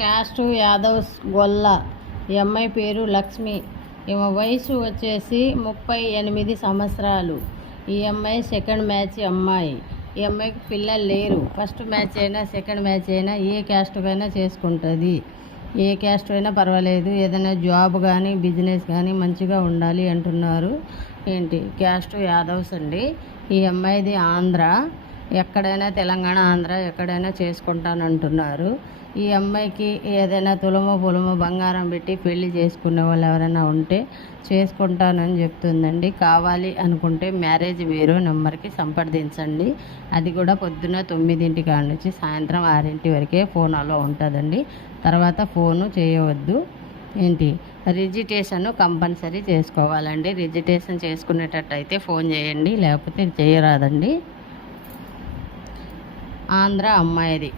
Caste Yadavs గొల్ల. ఈ అమ్మాయి పేరు లక్ష్మి. ఈమె వయసు వచ్చేసి 38 సంవత్సరాలు. ఈ అమ్మాయి సెకండ్ మ్యాచ్ అమ్మాయి. ఈ అమ్మాయికి పిల్లలు లేరు. ఫస్ట్ మ్యాచ్ అయినా సెకండ్ మ్యాచ్ అయినా ఏ క్యాస్ట్కైనా చేసుకుంటుంది. ఏ క్యాస్ట్ అయినా పర్వాలేదు. ఏదైనా జాబ్ కానీ బిజినెస్ కానీ మంచిగా ఉండాలి అంటున్నారు. క్యాస్ట్ యాదవ్స్ అండి. ఈ అమ్మాయిది ఆంధ్ర. ఎక్కడైనా తెలంగాణ ఆంధ్ర ఎక్కడైనా చేసుకుంటానంటున్నారు. ఈ అమ్మాయికి ఏదైనా తులము పొలము బంగారం పెట్టి పెళ్లి చేసుకునే వాళ్ళు ఎవరైనా ఉంటే చేసుకుంటానని చెప్తుందండి. కావాలి అనుకుంటే మ్యారేజ్ బ్యూరో నెంబర్కి సంప్రదించండి. అది కూడా పొద్దున 9 కాడ నుంచి సాయంత్రం 6 వరకే ఫోన్ అలో ఉంటుందండి. తర్వాత ఫోను చేయవద్దు. రిజిస్ట్రేషన్ కంపల్సరీ చేసుకోవాలండి. రిజిస్ట్రేషన్ చేసుకునేటట్టయితే ఫోన్ చేయండి, లేకపోతే చేయరాదండి. ఆంధ్ర అమ్మాయిది.